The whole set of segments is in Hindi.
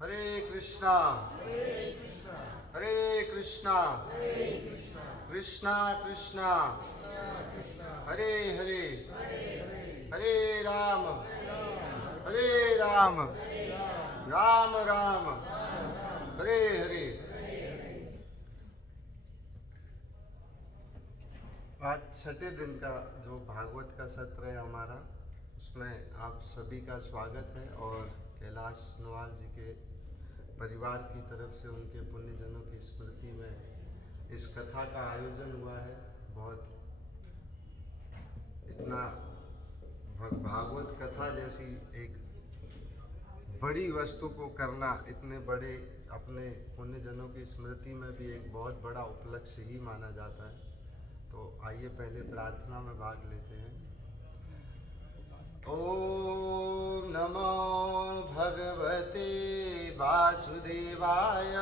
हरे कृष्णा हरे कृष्णा कृष्णा कृष्णा हरे हरे हरे राम राम राम हरे हरे। आज छठे दिन का जो भागवत का सत्र है हमारा, उसमें आप सभी का स्वागत है। और कैलाश नवाल जी के परिवार की तरफ से उनके पुण्यजनों की स्मृति में इस कथा का आयोजन हुआ है। बहुत इतना भागवत कथा जैसी एक बड़ी वस्तु को करना, इतने बड़े अपने पुण्यजनों की स्मृति में भी एक बहुत बड़ा उपलक्ष्य ही माना जाता है। तो आइए पहले प्रार्थना में भाग लेते हैं। ओम नमो भगवते वासुदेवाय।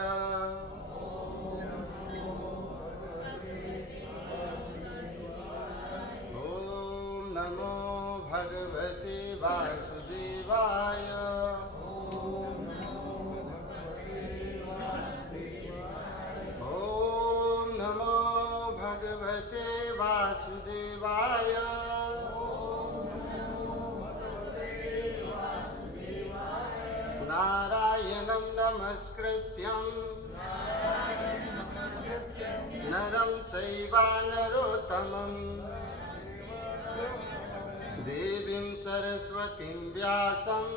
ओम नमो भगवते वासुदेवाय। ओम नमो भगवते वासुदेवाय। नारायणं नमस्कृत्यं नरं चैव नरोत्तमं देवीं सरस्वतीं व्यासं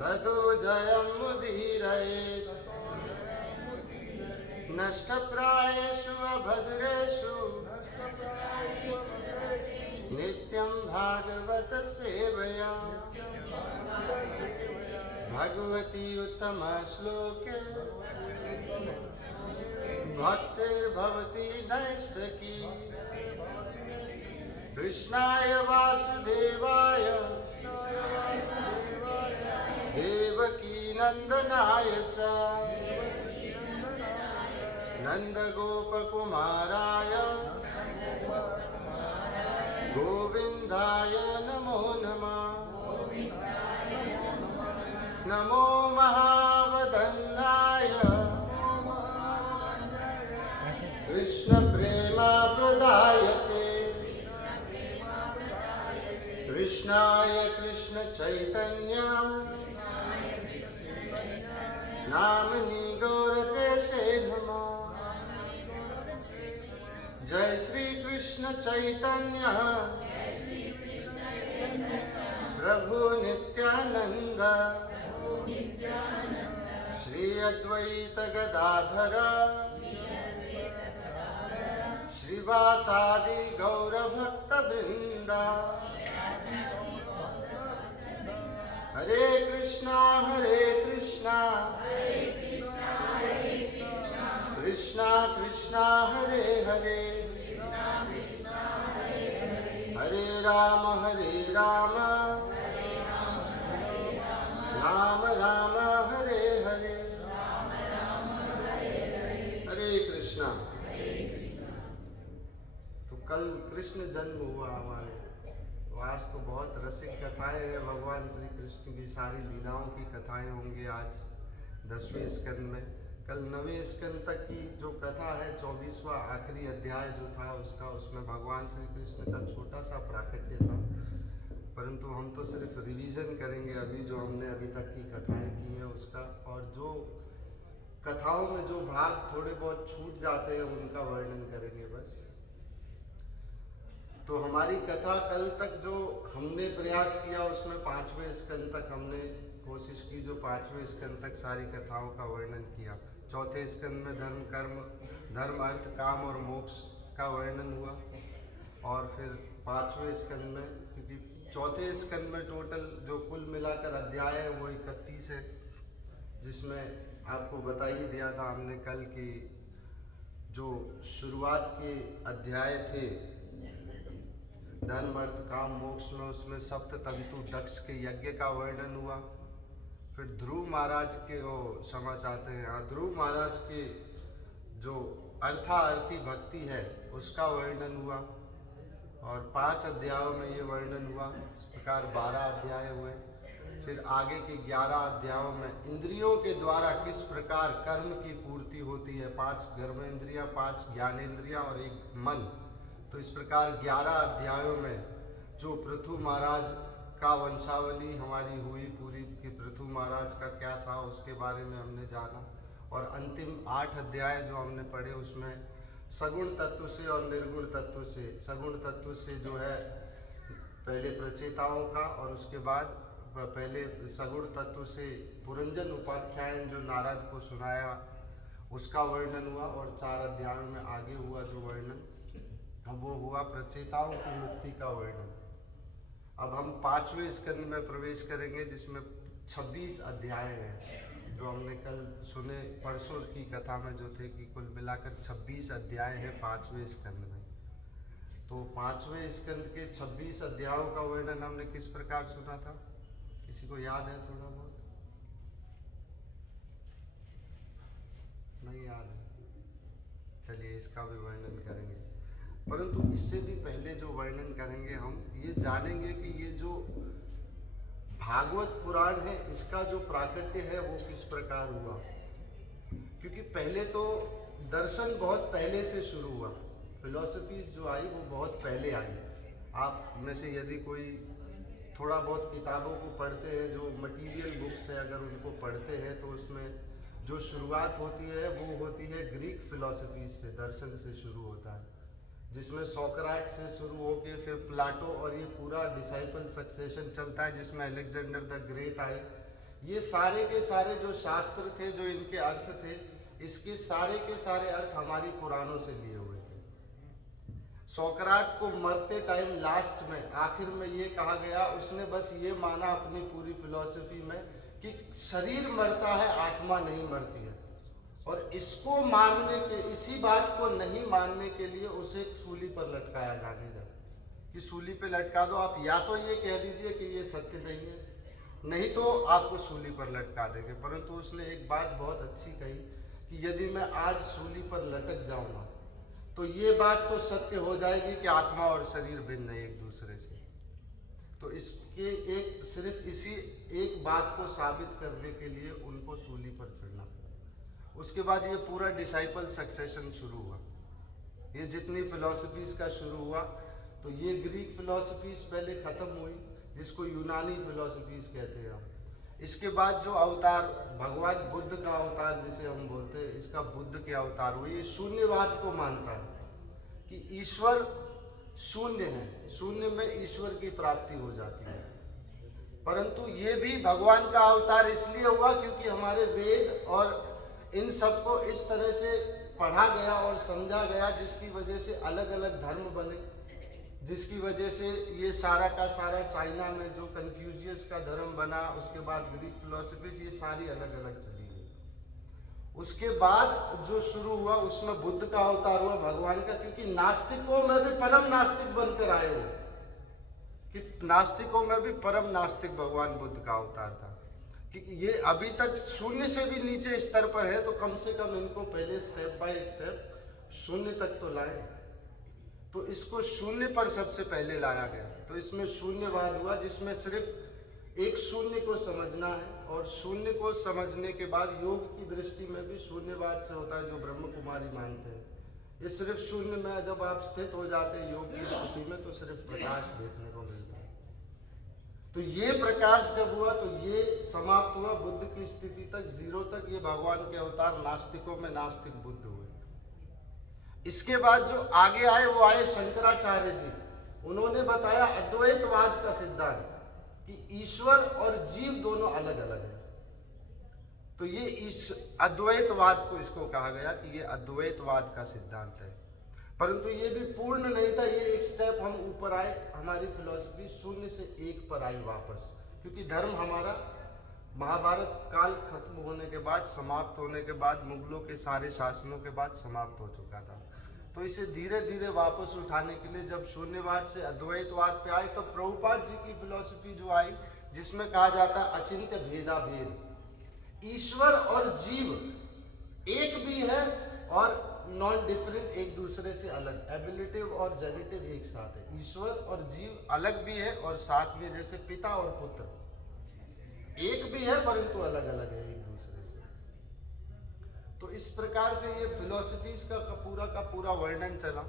ततो जयमुदीरयेत्। नष्टप्रायेषु अभद्रेषु नित्यं भागवत सेवया। भगवती उत्तमा श्लोके भक्तिर्भवति नैष्ठकी। कृष्णाय वासुदेवाय देवकी नंदनाय च नंदगोपकुमाराय गोविंदाय नमो नमः। नमो महावदन्नाय कृष्ण प्रेमाप्रदायते। कृष्णाय कृष्ण चैतन्य नामनि गौरतेशे नमः। जय श्री कृष्ण चैतन्य प्रभु नित्यानंद श्री अद्वैत गदाधर श्रीवासादि गौर भक्त वृंदा। हरे कृष्णा कृष्णा कृष्णा हरे हरे हरे राम राम राम हरे हरे। हरे कृष्णा। तो कल कृष्ण जन्म हुआ हमारे, तो आज तो बहुत रसिक कथाएं हैं। भगवान श्री कृष्ण की सारी लीलाओं की कथाएं होंगी आज 10वें स्कंद में। कल 9वें स्कंद तक की जो कथा है, 24वां आखिरी अध्याय जो था उसका, उसमें भगवान श्री कृष्ण का छोटा सा प्राकट्य था। परंतु हम तो सिर्फ रिवीजन करेंगे अभी जो हमने अभी तक की कथाएं की हैं उसका, और जो कथाओं में जो भाग थोड़े बहुत छूट जाते हैं उनका वर्णन करेंगे बस। तो हमारी कथा कल तक जो हमने प्रयास किया उसमें 5वें स्कंद तक हमने कोशिश की, जो 5वें स्कंद तक सारी कथाओं का वर्णन किया। चौथे स्कंद में धर्म अर्थ काम और मोक्ष का वर्णन हुआ। और फिर 5वें स्कंद में, क्योंकि चौथे स्कंद में टोटल जो कुल मिलाकर अध्याय है वो 31 है, जिसमें आपको बता ही दिया था हमने कल की जो शुरुआत के अध्याय थे धर्म अर्थ काम मोक्ष में, उसमें सप्त तंतु दक्ष के यज्ञ का वर्णन हुआ। फिर ध्रुव महाराज के क्षमा चाहते हैं, ध्रुव महाराज के जो अर्थार्थी भक्ति है उसका वर्णन हुआ। और 5 अध्यायों में ये वर्णन हुआ। प्रकार 12 अध्याय हुए। फिर आगे के 11 अध्यायों में इंद्रियों के द्वारा किस प्रकार कर्म की पूर्ति होती है, 5 कर्मेंद्रियां, 5 ज्ञानेंद्रियां और 1 मन। तो इस प्रकार 11 अध्यायों में जो पृथु महाराज का वंशावली हमारी हुई पूरी कि पृथु महाराज का क्या था उसके बारे में हमने जाना। और अंतिम 8 अध्याय जो हमने पढ़े उसमें सगुण तत्व से और निर्गुण तत्व से, सगुण तत्व से जो है पहले प्रचेताओं का, और उसके बाद पहले सगुण तत्व से पुरंजन उपाख्यान जो नारद को सुनाया उसका वर्णन हुआ। और 4 अध्यायों में आगे हुआ जो वर्णन वो हुआ प्रचेताओं की मुक्ति का वर्णन। अब हम 5वें स्कंद में प्रवेश करेंगे जिसमें 26 अध्याय हैं जो हमने कल सुने परसों की कथा में जो थे कि कुल मिलाकर 26 अध्याय हैं 5वें स्कंद में। तो 5वें स्कंद के 26 अध्यायों का वर्णन हमने किस प्रकार सुना था, किसी को याद है? थोड़ा बहुत नहीं याद है, चलिए इसका भी वर्णन करेंगे। परंतु इससे भी पहले जो वर्णन करेंगे हम ये जानेंगे कि ये जो भागवत पुराण है इसका जो प्राकट्य है वो किस प्रकार हुआ। क्योंकि पहले तो दर्शन बहुत पहले से शुरू हुआ, फिलॉसफीज जो आई वो बहुत पहले आई। आप में से यदि कोई थोड़ा बहुत किताबों को पढ़ते हैं, जो मटीरियल बुक्स है अगर उनको पढ़ते हैं तो उसमें जो शुरुआत होती है वो होती है ग्रीक फिलॉसफीज से, दर्शन से शुरू होता है, जिसमें सोक्राट से शुरू होके फिर प्लाटो और ये पूरा डिसाइपल सक्सेशन चलता है जिसमें अलेक्जेंडर द ग्रेट आए। ये सारे के सारे जो शास्त्र थे, जो इनके अर्थ थे, इसके सारे के सारे अर्थ हमारी पुराणों से लिए हुए थे। सोक्राट को मरते टाइम लास्ट में आखिर में ये कहा गया, उसने बस ये माना अपनी पूरी फिलॉसफी में कि शरीर मरता है आत्मा नहीं मरती है। और इसको मानने के, इसी बात को नहीं मानने के लिए उसे सूली पर लटकाया जाने लगा कि सूली पे लटका दो, आप या तो ये कह दीजिए कि ये सत्य नहीं है, नहीं तो आपको सूली पर लटका देंगे। परंतु उसने एक बात बहुत अच्छी कही कि यदि मैं आज सूली पर लटक जाऊंगा तो ये बात तो सत्य हो जाएगी कि आत्मा और शरीर भिन्न है एक दूसरे से। तो इसके एक सिर्फ इसी एक बात को साबित करने के लिए उनको सूली पर चढ़ना पड़ा। उसके बाद ये पूरा डिसाइपल सक्सेशन शुरू हुआ। ये जितनी फिलॉसफीज का शुरू हुआ तो ये ग्रीक फिलॉसफीज पहले खत्म हुई, जिसको यूनानी फिलॉसफीज कहते हैं हम। इसके बाद जो अवतार भगवान बुद्ध का अवतार जिसे हम बोलते हैं, इसका बुद्ध के अवतार हुए। ये शून्यवाद को मानता है कि ईश्वर शून्य है, शून्य में ईश्वर की प्राप्ति हो जाती है। परंतु ये भी भगवान का अवतार इसलिए हुआ क्योंकि हमारे वेद और इन सबको इस तरह से पढ़ा गया और समझा गया, जिसकी वजह से अलग अलग धर्म बने, जिसकी वजह से ये सारा का सारा चाइना में जो कन्फ्यूशियस का धर्म बना, उसके बाद ग्रीक फिलॉसफीज, ये सारी अलग अलग चली गई। उसके बाद जो शुरू हुआ उसमें बुद्ध का अवतार हुआ भगवान का, क्योंकि नास्तिकों में भी परम नास्तिक बनकर आए हो, कि नास्तिकों में भी परम नास्तिक भगवान बुद्ध का अवतार था। क्योंकि ये अभी तक शून्य से भी नीचे स्तर पर है, तो कम से कम इनको पहले स्टेप बाय स्टेप शून्य तक तो लाए। तो इसको शून्य पर सबसे पहले लाया गया। तो इसमें शून्यवाद हुआ, जिसमें सिर्फ एक शून्य को समझना है, और शून्य को समझने के बाद योग की दृष्टि में भी शून्यवाद से होता है, जो ब्रह्म कुमारी मानते हैं। ये सिर्फ शून्य में जब आप स्थित हो जाते हैं योग की स्थिति में, तो सिर्फ प्रकाश देखने को मिलता है। तो ये प्रकाश जब हुआ तो ये समाप्त हुआ बुद्ध की स्थिति तक, जीरो तक। ये भगवान के अवतार नास्तिकों में नास्तिक बुद्ध हुए। इसके बाद जो आगे आए वो आए शंकराचार्य जी। उन्होंने बताया अद्वैतवाद का सिद्धांत कि ईश्वर और जीव दोनों अलग अलग हैं। तो ये इस अद्वैतवाद को इसको कहा गया कि ये अद्वैतवाद का सिद्धांत है। परंतु ये भी पूर्ण नहीं था, ये एक स्टेप हम ऊपर आए, हमारी फिलॉसफी शून्य से एक पर आई वापस। क्योंकि धर्म हमारा महाभारत काल खत्म होने के बाद, समाप्त होने के बाद, मुगलों के सारे शासनों के बाद समाप्त हो चुका था। तो इसे धीरे धीरे वापस उठाने के लिए जब शून्यवाद से अद्वैतवाद पे आए, तो प्रभुपाद जी की फिलॉसफी जो आई, जिसमें कहा जाता अचिंत्य भेदा भेद, ईश्वर और जीव एक भी है और नॉन डिफरेंट, एक दूसरे से अलग। एबिलिटिव और जेनिटिव एक साथ है। ईश्वर और जीव अलग भी है और साथ में, जैसे पिता और पुत्र एक भी है परंतु अलग अलग है एक दूसरे से। तो इस प्रकार से ये फिलॉसफीज का पूरा वर्णन चला।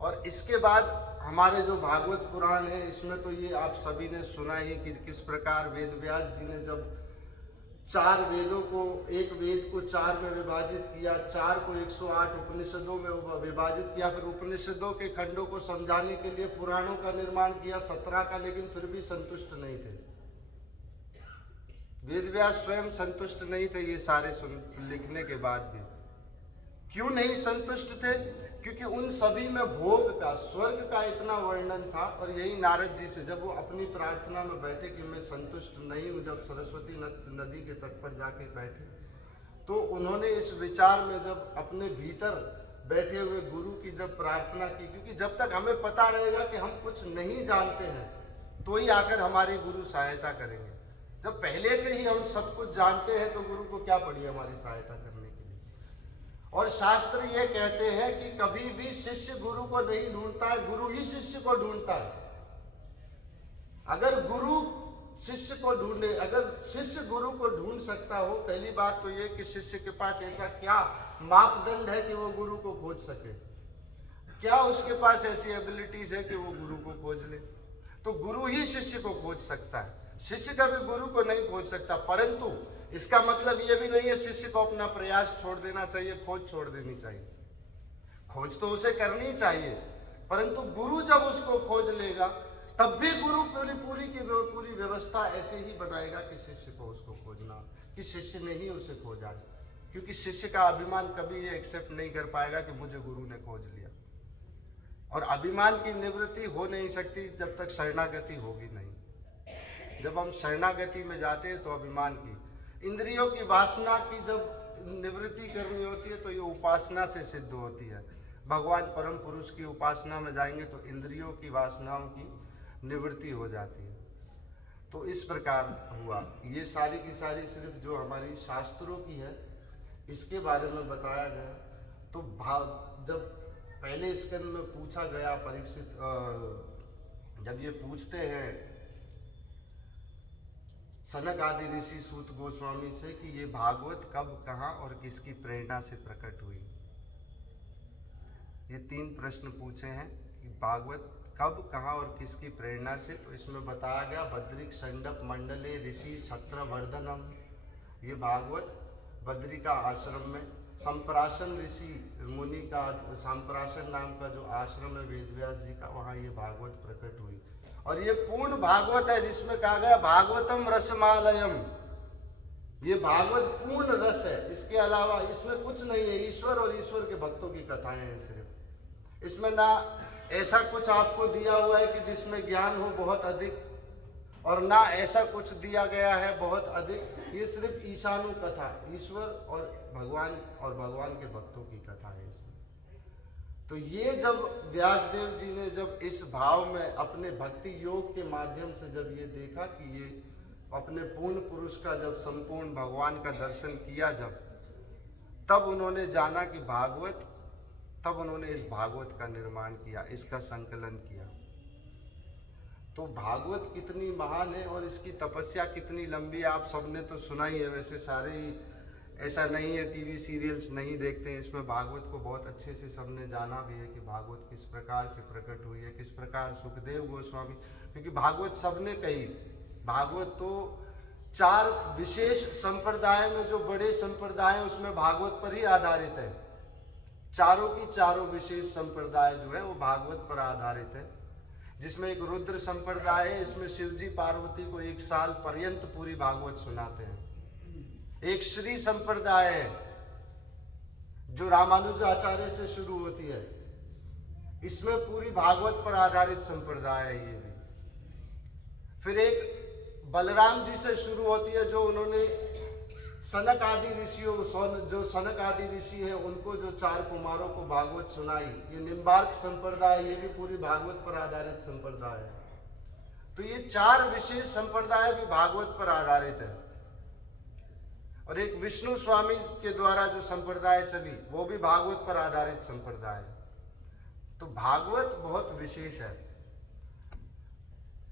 और इसके बाद हमारे जो भागवत पुराण है, इसमें तो ये आप सभी ने सुना ही कि किस प्रकार वेद व्यास जी ने जब 4 वेदों को, एक वेद को 4 में विभाजित किया, 4 को 108 उपनिषदों में विभाजित किया, फिर उपनिषदों के खंडों को समझाने के लिए पुराणों का निर्माण किया 17 का, लेकिन फिर भी संतुष्ट नहीं थे। वेद व्यास स्वयं संतुष्ट नहीं थे ये सारे लिखने के बाद भी। क्यों नहीं संतुष्ट थे? क्योंकि उन सभी में भोग का, स्वर्ग का इतना वर्णन था। और यही नारद जी से जब वो अपनी प्रार्थना में बैठे कि मैं संतुष्ट नहीं हूँ, जब सरस्वती नदी के तट पर जाके बैठे, तो उन्होंने इस विचार में जब अपने भीतर बैठे हुए गुरु की जब प्रार्थना की, क्योंकि जब तक हमें पता रहेगा कि हम कुछ नहीं जानते हैं तो ही आकर हमारी गुरु सहायता करेंगे। जब पहले से ही हम सब कुछ जानते हैं तो गुरु को क्या पड़ी हमारी सहायता करने के लिए। और शास्त्र ये कहते हैं कि कभी भी शिष्य गुरु को नहीं ढूंढता है, गुरु ही शिष्य को ढूंढता है। अगर गुरु शिष्य को ढूंढे, अगर शिष्य गुरु को ढूंढ सकता हो, पहली बात तो ये कि शिष्य के पास ऐसा क्या मापदंड है कि वो गुरु को खोज सके, क्या उसके पास ऐसी एबिलिटीज है कि वो गुरु को खोज ले। तो गुरु ही शिष्य को खोज सकता है, शिष्य कभी गुरु को नहीं खोज सकता। परंतु इसका मतलब ये भी नहीं है शिष्य को अपना प्रयास छोड़ देना चाहिए, खोज छोड़ देनी चाहिए। खोज तो उसे करनी चाहिए, परंतु गुरु जब उसको खोज लेगा तब भी गुरु पूरी व्यवस्था ऐसे ही बनाएगा कि शिष्य को उसको खोजना, कि शिष्य ने ही उसे खोजा। क्योंकि शिष्य का अभिमान कभी ये एक्सेप्ट नहीं कर पाएगा कि मुझे गुरु ने खोज लिया। और अभिमान की निवृत्ति हो नहीं सकती जब तक शरणागति होगी नहीं। जब हम शरणागति में जाते हैं तो अभिमान की, इंद्रियों की वासना की जब निवृत्ति करनी होती है तो ये उपासना से सिद्ध होती है। भगवान परम पुरुष की उपासना में जाएंगे तो इंद्रियों की वासनाओं की निवृत्ति हो जाती है। तो इस प्रकार हुआ। ये सारी की सारी सिर्फ जो हमारी शास्त्रों की है इसके बारे में बताया गया। तो जब पहले स्कंद में पूछा गया परीक्षित, जब ये पूछते हैं सनक आदि ऋषि सूत गोस्वामी से कि ये भागवत कब, कहाँ और किसकी प्रेरणा से प्रकट हुई। ये 3 प्रश्न पूछे हैं कि भागवत कब, कहाँ और किसकी प्रेरणा से। तो इसमें बताया गया बद्रिक शंडप मंडले ऋषि छत्र वर्धनम। ये भागवत बद्री का आश्रम में संप्राशन ऋषि मुनि का, संप्राशन नाम का जो आश्रम है वेदव्यास जी का, वहाँ ये भागवत प्रकट हुई। और ये पूर्ण भागवत है जिसमें कहा गया भागवतम रसमालयम। ये भागवत पूर्ण रस है, इसके अलावा इसमें कुछ नहीं है। ईश्वर और ईश्वर के भक्तों की कथाएं हैं सिर्फ। इसमें ना ऐसा कुछ आपको दिया हुआ है कि जिसमें ज्ञान हो बहुत अधिक, और ना ऐसा कुछ दिया गया है बहुत अधिक। ये सिर्फ ईशानु कथा, ईश्वर और भगवान के भक्तों की कथा है इसमें। तो ये जब व्यासदेव जी ने जब इस भाव में अपने भक्ति योग के माध्यम से जब ये देखा कि ये अपने पूर्ण पुरुष का जब संपूर्ण भगवान का दर्शन किया, तब उन्होंने जाना कि भागवत, तब उन्होंने इस भागवत का निर्माण किया, इसका संकलन किया। तो भागवत कितनी महान है और इसकी तपस्या कितनी लंबी है, आप सबने तो सुना ही है। वैसे सारे ही, ऐसा नहीं है टीवी सीरियल्स नहीं देखते हैं, इसमें भागवत को बहुत अच्छे से सबने जाना भी है कि भागवत किस प्रकार से प्रकट हुई है, किस प्रकार सुखदेव गोस्वामी, क्योंकि भागवत सबने कही। भागवत तो 4 विशेष संप्रदाय में जो बड़े संप्रदाय हैं उसमें भागवत पर ही आधारित है। चारों की चारों विशेष संप्रदाय जो है वो भागवत पर आधारित है। जिसमें एक रुद्र संप्रदाय है, इसमें शिवजी पार्वती को 1 साल पर्यंत पूरी भागवत सुनाते हैं। एक श्री संप्रदाय है जो रामानुजाचार्य से शुरू होती है, इसमें पूरी भागवत पर आधारित संप्रदाय है ये भी। फिर एक बलराम जी से शुरू होती है, जो उन्होंने सनक आदि ऋषियों, जो सनक आदि ऋषि हैं उनको जो 4 कुमारों को भागवत सुनाई। ये निम्बार्क संप्रदाय, ये भी पूरी भागवत पर आधारित संप्रदाय है। तो ये 4 विशेष संप्रदाय भी भागवत पर आधारित है। और एक विष्णु स्वामी के द्वारा जो संप्रदाय चली वो भी भागवत पर आधारित संप्रदाय है। तो भागवत बहुत विशेष है।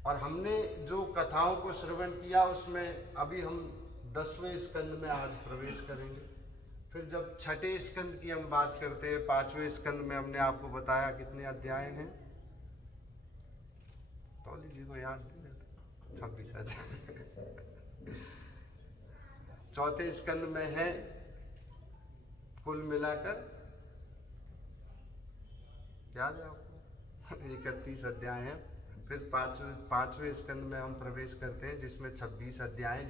और हमने जो कथाओं को श्रवण किया उसमें अभी हम 10वें स्कंद में आज प्रवेश करेंगे। फिर जब छठे स्कंद की हम बात करते हैं, 5वें स्कंद में हमने आपको बताया कितने अध्याय हैं, तौली जी को याद नहीं, 26 अध्याय। चौथे स्कंद में है कुल मिलाकर, याद है आपको, 31 अध्याय है। फिर पांचवें स्कंद में हम प्रवेश करते हैं जिसमें 26 अध्याय हैं,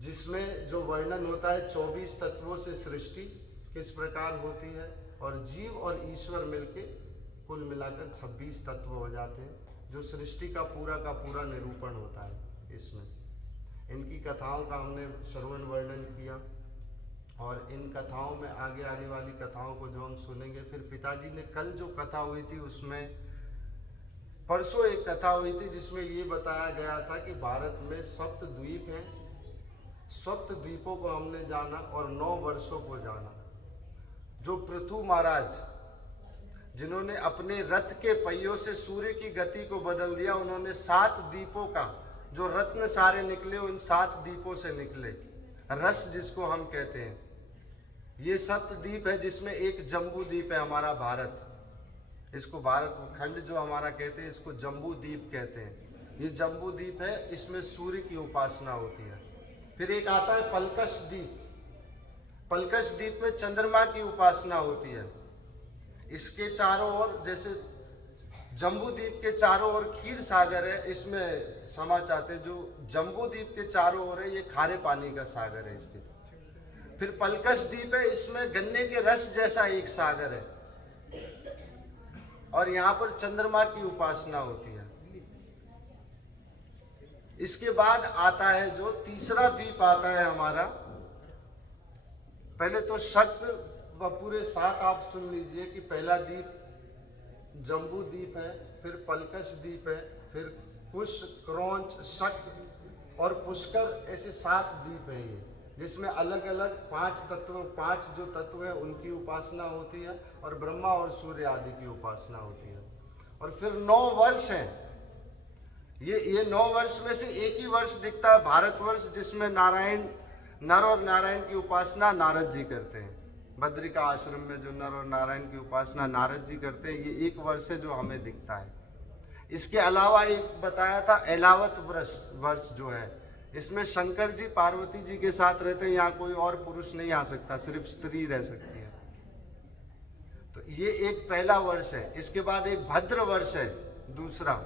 जिसमें जो वर्णन होता है 24 तत्वों से सृष्टि किस प्रकार होती है, और जीव और ईश्वर मिलके कुल मिलाकर 26 तत्व हो जाते हैं, जो सृष्टि का पूरा निरूपण होता है। इसमें इनकी कथाओं का हमने श्रवण वर्णन किया, और इन कथाओं में आगे आने वाली कथाओं को जो हम सुनेंगे। फिर पिताजी ने कल जो कथा हुई थी उसमें, परसों एक कथा हुई थी जिसमें ये बताया गया था कि भारत में 7 द्वीप हैं। 7 द्वीपों को हमने जाना और 9 वर्षों को जाना। जो पृथु महाराज जिन्होंने अपने रथ के पहियों से सूर्य की गति को बदल दिया, उन्होंने 7 द्वीपों का जो रत्न सारे निकले, उन 7 द्वीपों से निकले रस, जिसको हम कहते हैं। ये 7 द्वीप है, जिसमें एक जम्बू द्वीप है हमारा भारत। इसको भारत खंड जो हमारा कहते हैं, इसको जम्बू द्वीप कहते हैं। ये जम्बू द्वीप है, इसमें सूर्य की उपासना होती है। फिर एक आता है पलकश द्वीप। पलकश द्वीप में चंद्रमा की उपासना होती है। इसके चारों ओर, जैसे जम्बू द्वीप के चारों ओर क्षीर सागर है, इसमें समा चाहते जो जम्बू द्वीप के चारों ओर है, ये खारे पानी का सागर है इसके। फिर पलकश द्वीप है, इसमें गन्ने के रस जैसा एक सागर है, और यहाँ पर चंद्रमा की उपासना होती है। इसके बाद आता है जो तीसरा द्वीप आता है हमारा। पहले तो शक व पूरे 7 आप सुन लीजिए कि पहला द्वीप जम्बू द्वीप है, फिर पलकश द्वीप है, फिर कुश, क्रौंच, शक और पुष्कर, ऐसे 7 द्वीप हैं ये, जिसमें अलग अलग 5 जो तत्व है उनकी उपासना होती है, और ब्रह्मा और सूर्य आदि की उपासना होती है। और फिर 9 वर्ष हैं। ये 9 वर्ष में से एक ही वर्ष दिखता है भारतवर्ष, जिसमें नर और नारायण की उपासना नारद जी करते हैं। बद्रिका आश्रम में जो नर और नारायण की उपासना नारद जी करते हैं, ये एक वर्ष है जो हमें दिखता है। इसके अलावा एक बताया था एलावत वर्ष जो है, इसमें शंकर जी पार्वती जी के साथ रहते हैं। यहाँ कोई और पुरुष नहीं आ सकता, सिर्फ स्त्री रह सकती है। तो ये एक पहला वर्ष है। इसके बाद एक भद्र वर्ष है दूसरा।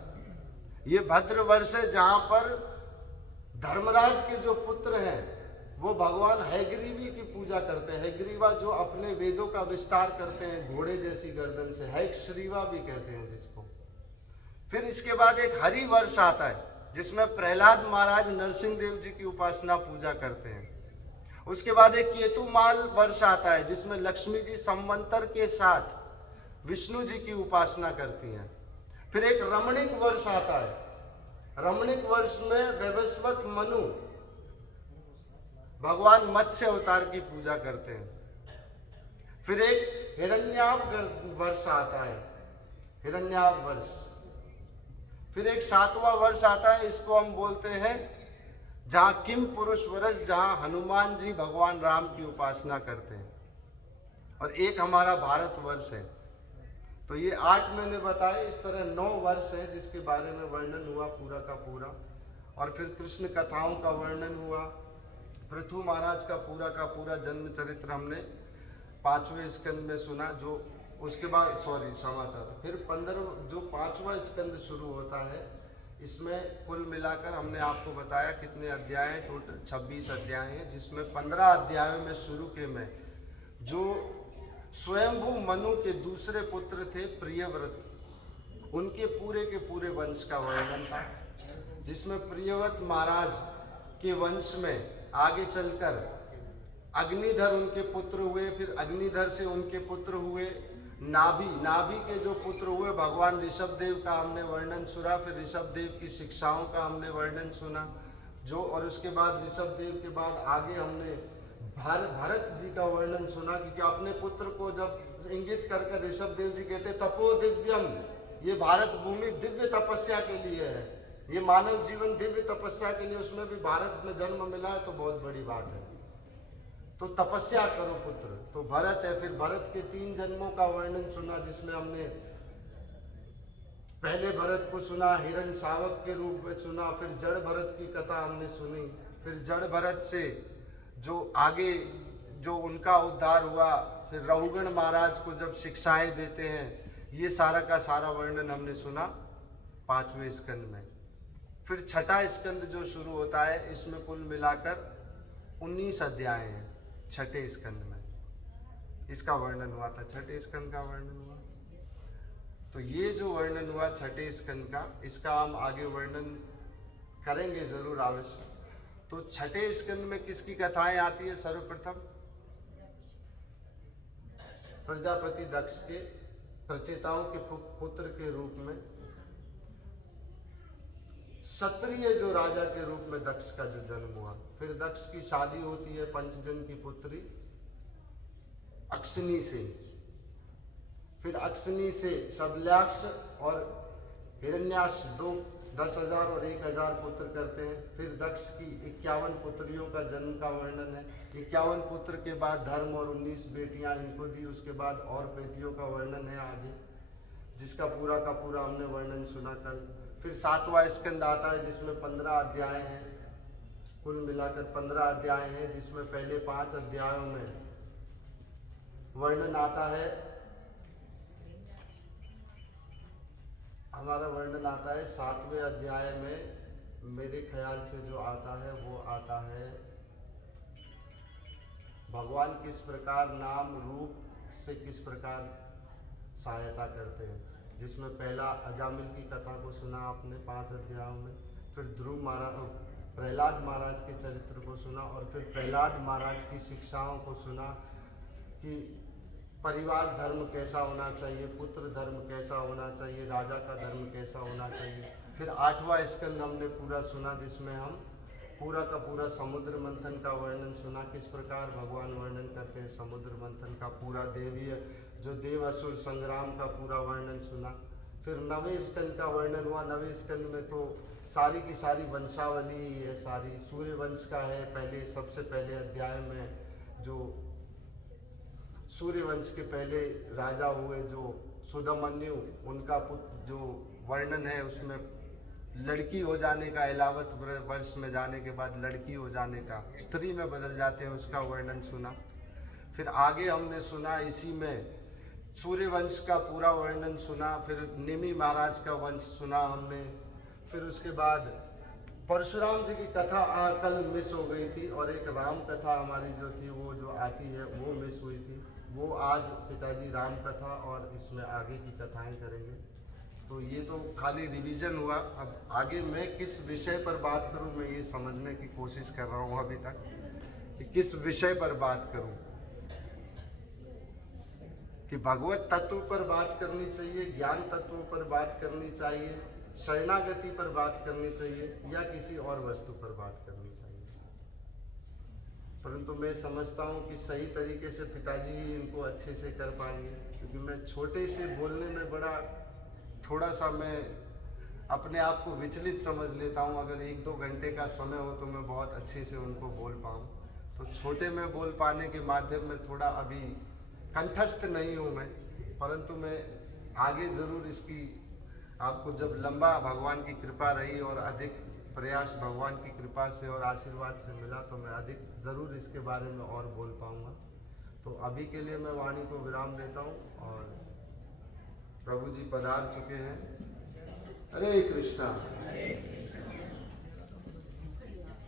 ये भद्र वर्ष है जहां पर धर्मराज के जो पुत्र हैं वो भगवान हैग्रीवी की पूजा करते हैं। हैग्रीवा जो अपने वेदों का विस्तार करते हैं घोड़े जैसी गर्दन से, हैग्श्रीवा भी कहते हैं जिसको। फिर इसके बाद एक हरि वर्ष आता है, जिसमें प्रहलाद महाराज नरसिंह देव जी की उपासना पूजा करते हैं। उसके बाद एक केतुमाल वर्ष आता है, जिसमें लक्ष्मी जी संवंतर के साथ विष्णु जी की उपासना करती हैं। फिर एक रमणीक वर्ष आता है। रमणीक वर्ष में वैवस्वत मनु भगवान मत्स्य अवतार की पूजा करते हैं। फिर एक हिरण्याव वर्ष आता है, हिरण्याव वर्ष। फिर एक 7वां वर्ष आता है, इसको हम बोलते हैं जहां किम पुरुष वर्ष, जहां हनुमान जी भगवान राम की उपासना करते हैं। और एक हमारा भारत वर्ष है। तो ये 8 मैंने बताए। इस तरह 9 वर्ष है जिसके बारे में वर्णन हुआ पूरा का पूरा। और फिर कृष्ण कथाओं का वर्णन हुआ। पृथु महाराज का पूरा जन्म चरित्र हमने 5वें स्कंद में सुना। जो उसके बाद क्षमा चाहता, फिर 15 जो 5वां स्कंद शुरू होता है, इसमें कुल मिलाकर हमने आपको बताया कितने अध्याय हैं। टोटल 26 अध्याय हैं, जिसमें 15 अध्यायों में शुरू के में जो स्वयंभू मनु के दूसरे पुत्र थे प्रियव्रत, उनके पूरे के पूरे वंश का वर्णन था। जिसमें प्रियव्रत महाराज के वंश में आगे चलकर अग्निधर उनके पुत्र हुए, फिर अग्निधर से उनके पुत्र हुए नाभि के जो पुत्र हुए भगवान ऋषभ देव का हमने वर्णन सुना। फिर ऋषभ देव की शिक्षाओं का हमने वर्णन सुना। जो, और उसके बाद ऋषभ देव के बाद आगे हमने भरत जी का वर्णन सुना, क्योंकि अपने पुत्र को जब इंगित कर कर ऋषभ देव जी कहते तपो दिव्यम, ये भारत भूमि दिव्य तपस्या के लिए है, ये मानव जीवन दिव्य तपस्या के लिए, उसमें भी भारत में जन्म मिला है तो बहुत बड़ी बात है, तो तपस्या करो पुत्र। तो भरत है। फिर भरत के 3 जन्मों का वर्णन सुना, जिसमें हमने पहले भरत को सुना, हिरण शावक के रूप में सुना, फिर जड़ भरत की कथा हमने सुनी, फिर जड़ भरत से जो आगे जो उनका उद्धार हुआ, फिर रहुगण महाराज को जब शिक्षाएं देते हैं, ये सारा का सारा वर्णन हमने सुना 5वें स्कंद में। फिर छठा स्कंद जो शुरू होता है, इसमें कुल मिलाकर 19 अध्याय हैं छठे स्कंद में, इसका वर्णन हुआ था, छठे स्कंद का वर्णन हुआ। तो ये जो वर्णन हुआ छठे स्कंद का, इसका हम आगे वर्णन करेंगे जरूर अवश्य। तो छठे स्कंद में किसकी कथाएं आती है? सर्वप्रथम प्रजापति दक्ष के प्रचेताओं के पुत्र के रूप में, क्षत्रिय जो राजा के रूप में दक्ष का जो जन्म हुआ। फिर दक्ष की शादी होती है पंचजन की पुत्री अक्षनी से, फिर अक्षनी से शबल्याक्ष और हिरण्याक्ष 10,000 और 1,000 पुत्र करते हैं। फिर दक्ष की 51 पुत्रियों का जन्म का वर्णन है। 51 पुत्र के बाद धर्म और 19 बेटियां इनको दी, उसके बाद और बेटियों का वर्णन है आगे, जिसका पूरा का पूरा हमने वर्णन सुना कल। फिर 7वां स्कंद आता है, जिसमें 15 अध्याय हैं, कुल मिलाकर 15 अध्याय हैं, जिसमें पहले 5 अध्यायों में वर्णन आता है, हमारा वर्णन आता है 7वें अध्याय में मेरे ख्याल से जो आता है वो आता है भगवान किस प्रकार नाम रूप से किस प्रकार सहायता करते हैं, जिसमें पहला अजामिल की कथा को सुना आपने 5 अध्यायों में। फिर ध्रुव महाराज, प्रहलाद महाराज के चरित्र को सुना, और फिर प्रहलाद महाराज की शिक्षाओं को सुना कि परिवार धर्म कैसा होना चाहिए, पुत्र धर्म कैसा होना चाहिए, राजा का धर्म कैसा होना चाहिए। फिर 8वां स्कंद हमने पूरा सुना, जिसमें हम पूरा का पूरा समुद्र मंथन का वर्णन सुना, किस प्रकार भगवान वर्णन करते हैं समुद्र मंथन का, पूरा देवीय जो देव असुर संग्राम का पूरा वर्णन सुना। फिर 9वें स्कंद का वर्णन हुआ। 9वें स्कंद में तो सारी की सारी वंशावली है, सारी सूर्य वंश का है। पहले सबसे पहले अध्याय में जो सूर्य वंश के पहले राजा हुए जो सुदमन्यु, उनका पुत्र जो वर्णन है, उसमें लड़की हो जाने का, एलावत वर्ष में जाने के बाद लड़की हो जाने का, स्त्री में बदल जाते हैं, उसका वर्णन सुना। फिर आगे हमने सुना, इसी में सूर्य वंश का पूरा वर्णन सुना। फिर निमि महाराज का वंश सुना हमने। फिर उसके बाद परशुराम जी की कथा कल मिस हो गई थी, और एक राम कथा हमारी जो थी वो जो आती है वो मिस हुई थी, वो आज पिताजी राम कथा और इसमें आगे की कथाएं करेंगे। तो ये तो खाली रिवीजन हुआ। अब आगे मैं किस विषय पर बात करूं, मैं ये समझने की कोशिश कर रहा हूं अभी तक कि किस विषय पर बात करूं, कि भगवत तत्व पर बात करनी चाहिए, ज्ञान तत्व पर बात करनी चाहिए, शरणागति पर बात करनी चाहिए, या किसी और वस्तु पर बात करनी चाहिए। परंतु मैं समझता हूँ कि सही तरीके से पिताजी ही इनको अच्छे से कर पाएंगे, क्योंकि मैं छोटे से बोलने में बड़ा थोड़ा सा मैं अपने आप को विचलित समझ लेता हूँ। अगर 1-2 घंटे का समय हो तो मैं बहुत अच्छे से उनको बोल पाऊँ। तो छोटे में बोल पाने के माध्यम में थोड़ा अभी कंठस्थ नहीं हूँ मैं, परंतु मैं आगे ज़रूर इसकी आपको जब लंबा भगवान की कृपा रही और अधिक प्रयास भगवान की कृपा से और आशीर्वाद से मिला, तो मैं अधिक ज़रूर इसके बारे में और बोल पाऊँगा। तो अभी के लिए मैं वाणी को विराम देता हूँ, और प्रभु जी पधार चुके हैं। हरे कृष्णा।